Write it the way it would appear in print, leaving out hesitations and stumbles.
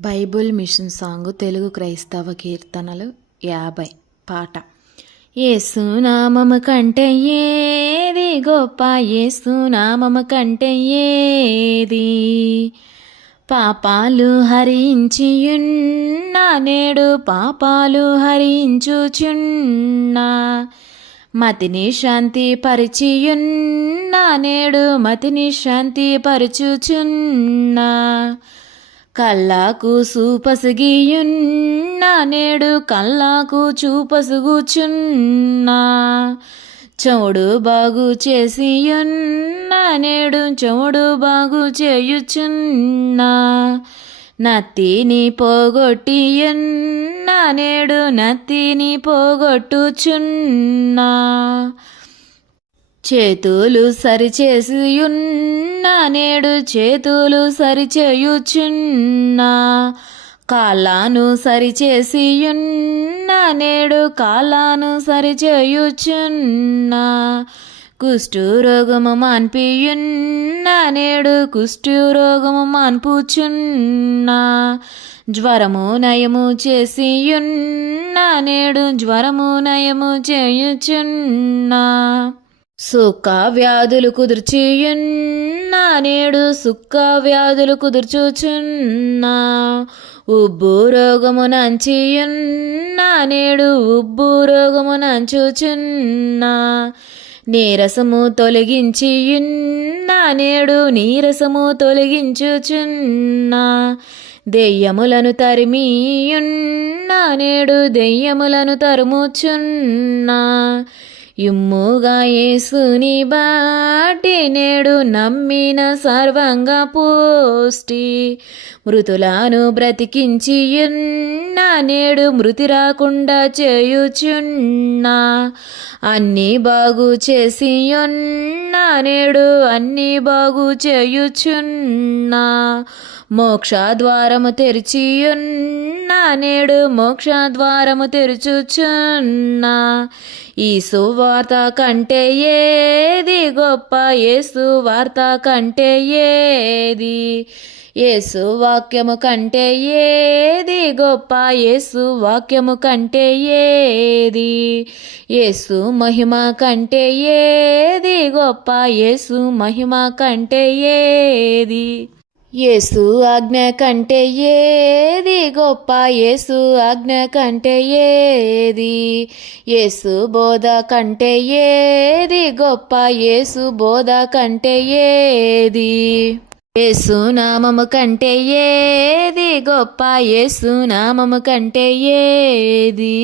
Bible machine song Telugu క్రైస్తవ కీర్తనలు 50 పాట. యేసునామము కంటే ఏది గొప్ప, యేసునామము కంటే ఏది, పాపాలు హరించియున్నా నేడు పాపాలు హరించుచున్నా, మతిని శాంతి పరిచియున్నా నేడు మతిని శాంతి పరచుచున్నా, కళ్ళకు చూపసిగియున్నా నేడు కళ్ళకు చూపసుగుచున్నా, చెవుడు బాగు చేసియున్నా నేడు చెవుడు బాగు చేయుచున్నా, నత్తిని పోగొట్టియున్నా నేడు నత్తిని పోగొట్టుచున్నా, చేతులు సరిచేసియున్నా నేడు చేతులు సరిచేయుచున్నా, కాళ్ళను సరిచేసియున్నా నేడు కాళ్ళను సరిచేయుచున్నా, కుష్ఠరోగము మాన్పియున్నా నేడు కుష్ఠరోగము మాన్పుచున్నా, జ్వరము నయము చేసియున్నా నేడు జ్వరము నయము చేయుచున్నా, సుఖ వ్యాధులు కుదుర్చియున్నా నేడు సుఖ వ్యాధులు కుదుర్చుచున్నా, ఉబ్బు రోగము నంచియున్నా నేడు ఉబ్బు రోగము నంచుచున్నా, నీరసము తొలగించియున్నా నేడు నీరసము తొలగించుచున్నా, దెయ్యములను తరిమియున్నా నేడు దెయ్యములను తరుముచున్నా, ఇమ్ముగా యేసుని బాటి నేడు నమ్మిన సర్వంగా పుష్టి, మృతులను బ్రతికించియున్నా నేడు మృతి రాకుండా చేయుచున్నా, అన్ని బాగు చేసియున్నా నేడు అన్ని బాగు చేయుచున్నా, మోక్ష ద్వారము తెరిచియున్నా నేడు మోక్ష ద్వారము తెరుచుచున్నా, ఈ సువార్త కంటే ఏది గొప్ప, యేసు వార్త కంటే ఏది, యేసు వాక్యము కంటే ఏది గొప్ప, యేసు వాక్యము కంటే ఏది, యేసు మహిమ కంటే ఏది గొప్ప, యేసు మహిమ కంటే ఏది, యేసు ఆజ్ఞ కంటే ఏది గొప్ప, యేసు ఆజ్ఞ కంటే ఏది, యేసు బోధ కంటే ఏది గొప్ప, యేసు బోధ కంటే ఏది, యేసు నామము కంటే ఏది గొప్ప, యేసు నామము కంటే ఏది.